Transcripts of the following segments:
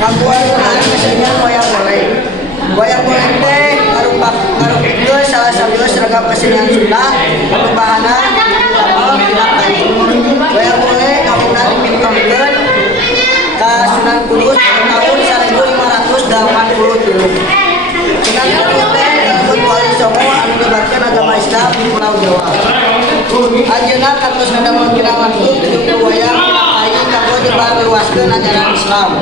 Ngabuan kesenian wayang golek. Wayang golek teh ngarupikeun salah satu seragam kesenian Sunda anu bahana damel tina kayu. Wayang golek kamunna dipintohkeun ka Sunan Kudus tahun 1583. Sunan Kudus teh kalebet wali songo anu nyebarkeun agama Islam di Pulau Jawa. Ajeuna kantos ngadamel kirawantu tujuh wayang kayu kanggo nyebar luaskeun ajaran Islam.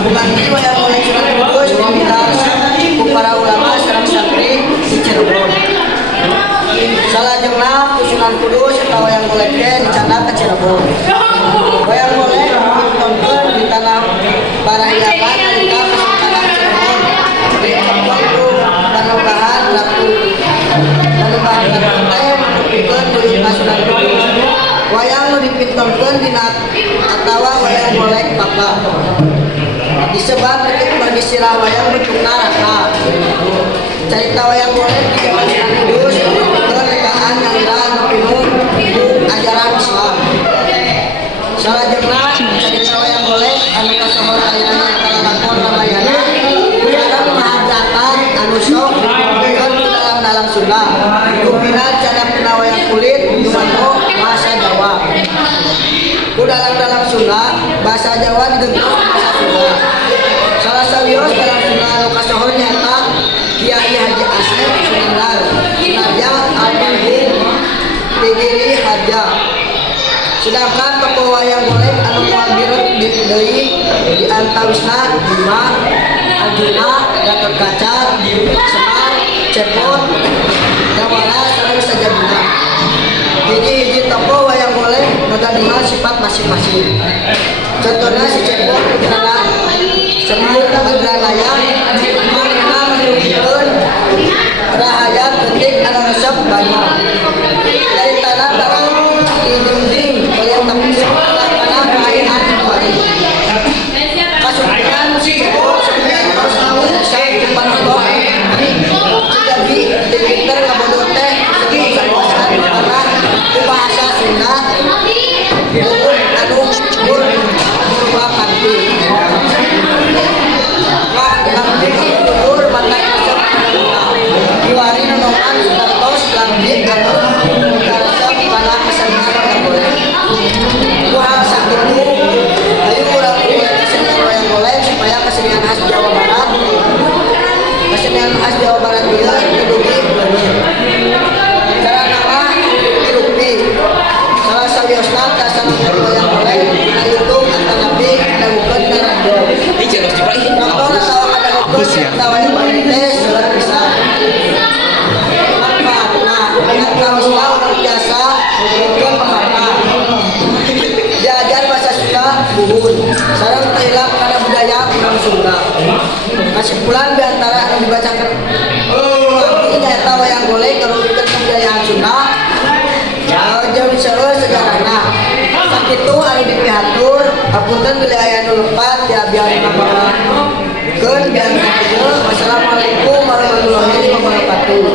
Bukan di wayang golek Sunan Kudus dibintangi ku para ulama sareng santri di Cirebon. Salajengna ku Sunan Kudus eta wayang golek teh dicandak ka Cirebon. Wayang golek ditonton di tanah Parahyangan nalika Kesultanan Cirebon di waktu Panembahan Ratu. Panembahan Ratu teh mangrumpikeun buyut ka Sunan Kudus. Wayang nu dipintonkeun dina atawa wayang golek paka. Disebat detik bergisirah wayang bentukna rata. Carita wayang golek di zaman Sunan Kudus menunjukkeun rekaan nyalira anu pinuh ku ajaran Islam. Salajengna carita wayang golek anu kasohor ayeuna nyaeta lakon Ramayana sareng Mahabharata anu sok dipikeun ku dalang-dalang Sunda. Rupina cadangna wayang kulit dumato bahasa Jawa. Ku dalang-dalang Sunda bahasa Jawa digegerok bahasa Sunda. Salah sawios dalang Sunda anu kasohor nyaeta Kiai Haji Asep Sunandar Sunarja Almarhum Tigiri Haja. Sedangkan tokoh wayang golek anu moal direk deui di antawisna Bima, Arjuna, Gatotkaca, Semar, Cepot, Jawara sareng sajabina. Hiji-hiji tokoh wayang golek ngagaduhan sifat masing-masing. Contohna si Cepot putrana Semar Bagranaya manehna menunjukkeun rahayat detik anu resep banyu. Dari tanah barang dijunjing oleh tapi sepanjang perayaan kembali. Kasupian si Cepot sampai harus tahu bisa dipanonton. Jadi dipinter ngabodoh teh sebelum kekuasaan karena bahasa Sunda anu berubah kanti. Diwari nonton Sudartos Langit atau Karesep tanah kesenian wayang golek. Kuhal sakitu ayo urang mulai kesenian wayang golek supaya kesenian khas Jawa Barat. Kesenian khas Jawa Barat ieu kudugi beuneu. Cara nama dirupi. Salah sawiosna kasangan wayang golek dina YouTube atanapi dagukeun ka radio. Nonton atau ngadagukeun eta wayang golek teh seueur pisan. Biasa untuk pengapa diajar bahasa Sunda buhun sareng hilap karena budaya orang Sunda. Kesimpulan diantara anu dibacakan nyaeta wayang golek ngarupikeun kebudayaan Sunda jeung seueur sejarahna. Sakitu anu dipihatur hapunten wilayah anu lepat diabiarin ngabawakeun dan Wassalamualaikum warahmatullahi wabarakatuh.